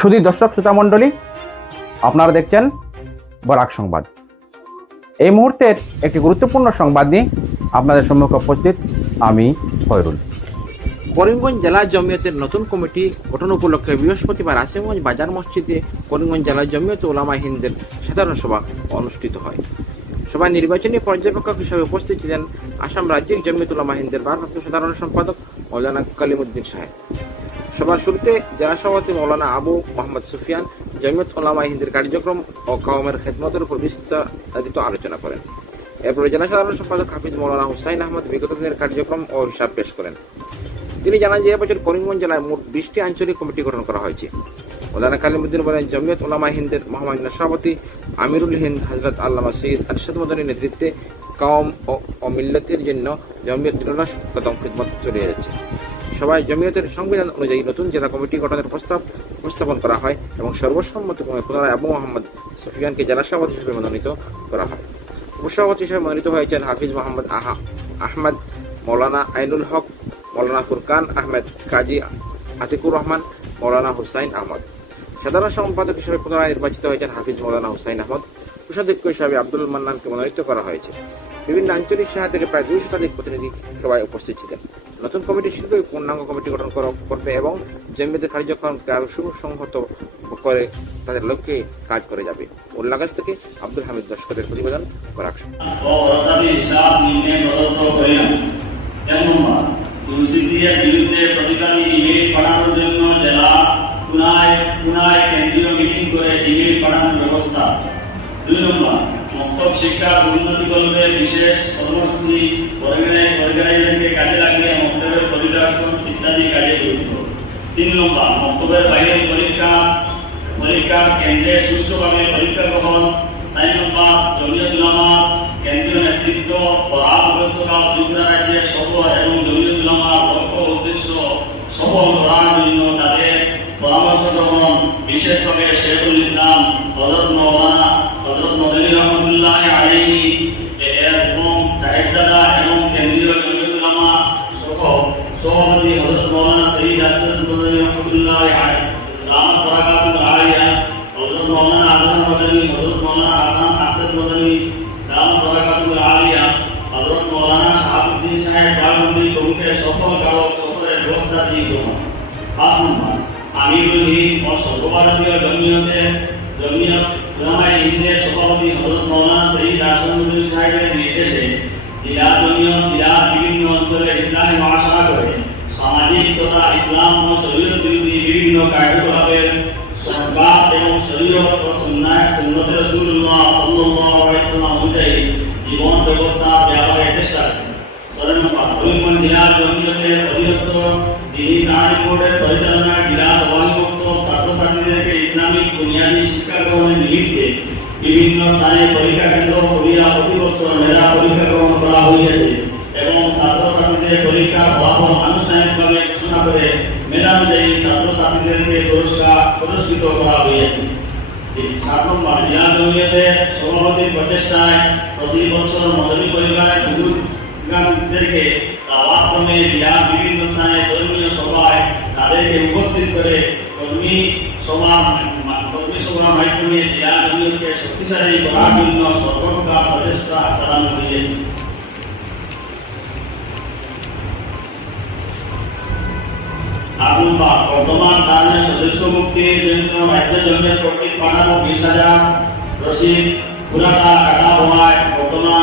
শুধু দর্শক শ্রোতা মণ্ডলী, আপনারা দেখছেন বরাক সংবাদ। এই মুহূর্তের একটি গুরুত্বপূর্ণ সংবাদ নিয়ে আপনাদের সম্মুখে উপস্থিত আমি ফয়রুল করিমগঞ্জ জেলা জমিয়তের নতুন কমিটি গঠন উপলক্ষে বৃহস্পতিবার আসিমগঞ্জ বাজার মসজিদে করিমগঞ্জ জেলা জমিয়ত ওলামা হিন্দের সাধারণ সভা অনুষ্ঠিত হয়। সভায় নির্বাচনী পর্যবেক্ষক হিসেবে উপস্থিত ছিলেন আসাম রাজ্যিক জমিয়ত ওলামা হিন্দের ভারপ্রাপ্ত সাধারণ সম্পাদক মৌলানা কালিমুদ্দিন সাহেব। সভার শুরুতে জেলা সভাপতি মৌলানা আবু মোহাম্মদ সুফিয়ান, জমিয়ত ওলামা হিন্দের কার্যক্রম ও কওমের খেদমতের উপর বিস্তারিত আলোচনা করেন। এরপরে জেলা সাধারণ সম্পাদক হাফিজ মৌলানা হুসাইন আহমদ বিগত দিনের কার্যক্রম ও হিসাব পেশ করেন। তিনি জানান যে এবছর করিমগঞ্জ জেলায় মোট বিশটি আঞ্চলিক কমিটি গঠন করা হয়েছে। মৌলানা কালিমুদ্দিন বলেন, জমিয়ত ওলামা হিন্দের মহামান্য সভাপতি আমিরুল হিন্দ হজরত আল্লামা সৈয়দ আরশাদ মদনীর নেতৃত্বে কওম ও অমিল্লতের জন্য জমিয়ত দৃঢ় কদম খিদমত চলে যাচ্ছে সবাই জমিয়তের সংবিধান অনুযায়ী নতুন জেলা কমিটি গঠনের প্রস্তাব উপস্থাপন করা হয় এবং সর্বসম্মতক্রমে পুনরায় আবু মোহাম্মদ সুফিয়ানকে জেলা সভাপতি হিসেবে মনোনীত করা হয়। উপসভাপতি হিসেবে মনোনীত হয়েছেন হাফিজ মোহাম্মদ আহা আহমদ, মৌলানা আইনুল হক, মৌলানা ফুরকান আহমেদ কাজী আতিকুর রহমান, মৌলানা হুসাইন আহমদ। সাধারণ সম্পাদক হিসেবে পুনরায় নির্বাচিত হয়েছেন হাফিজ মৌলানা হুসাইন আহমদ। কোষাধ্যক্ষ হিসাবে আব্দুল মান্নানকে মনোনীত করা হয়েছে। বিভিন্ন আঞ্চলিক শাখা থেকে প্রায় দুই শতাধিক প্রতিনিধি সবাই উপস্থিত ছিলেন। নতুন কমিটি শীঘ্রই পূর্ণাঙ্গ কমিটি গঠন করা- করবে এবং জমিদের কার্যক্রম সুসংহত করে তাদের লক্ষ্যে কাজ করে যাবে। উল্লাগাছ থেকে আব্দুল হামিদ দশকরের প্রতিবেদন করা ইউসিসিএর বিরুদ্ধে পুনায় পুনায় কেন্দ্রীয় মিটিং করে ইমেল পাঠানোর ব্যবস্থা দুই নম্বর মক্তব শিক্ষা উন্নতি করবে বিশেষ কর্মসূচি অর্গানাইজারকে কাজে লাগিয়ে মক্তবের পরিদর্শন ইত্যাদি কাজে গুরুত্ব তিন নম্বর মক্তবের বাইরে পরীক্ষা পরীক্ষা কেন্দ্রে সুষ্ঠুভাবে পরীক্ষা গ্রহণ। চার নম্বর জমিয়ত উলামা কেন্দ্রীয় নেতৃত্ব আপ ত্রিপুরা রাজ্যের সফল এবং জমিয়ত উলামা লক্ষ্য উদ্দেশ্য সফল করার জন্য তাদের পরামর্শ গ্রহণ। বিশেষভাবে শেখুল ইসলাম হজরত মৌলানা হজরত মদিনী রহমতুল্লাহ আলাইহি এবং সাহেব দাদা এবং কেন্দ্রীয় জমিয়ত উলামা সহ সভাপতি হজরত মৌলানা সঈদ আসাদ মদিনী রহমতুল্লাহ আলাইহি রাম বরাকাতুল আলিয়া হযরত মাওলানা আজম মদনী হযরত মাওলানা হাসান আসাদ মদনী রাম বরাকাতুল আলিয়া হযরত মাওলানা সাহেব বাগুন্দি প্রমুখের সফল কারক সফরের ব্যবস্থা দিয়ে গ্রহণ পাঁচ নম্বর হিন্দ ও সর্বভারতীয় জমিয়তে জমিয়ত উলামায়ে হিন্দের জীবন ব্যবস্থা করিমগঞ্জ জেলার জমিয়তের অধীনস্থ দিনী কাহানি বোর্ডের পরিচালনায় জেলা সভাধিপত্র ছাত্রছাত্রীদেরকে ইসলামিক বুনিয়াদী শিক্ষা গ্রহণের নিমিত্তে বিভিন্ন স্থানে পরীক্ষা কেন্দ্র করিয়া প্রতি বছর মেধা পরীক্ষা গ্রহণ করা হইয়াছে এবং ছাত্রছাত্রীদের পরীক্ষা ফলাফল আনুষ্ঠানিকভাবে ঘোষণা করে মেধানুযায়ী ছাত্রছাত্রীদেরকে পুরস্কার পুরস্কৃত করা হইয়াছে নম্বর জেলা জমিয়তের সভাপতির প্রচেষ্টায় প্রতি বছর মদনী পরিবারের ক্রমে জেলার বিভিন্ন স্থানে ধর্মীয় সভায় তাদেরকে উপস্থিত করে কর্মী সভা কর্মী সভার মাধ্যমে জেলা শক্তিশালী করার জন্য সর্বপ্রকার প্রচেষ্টা চালানো হয়েছে বর্তমান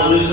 সদস্য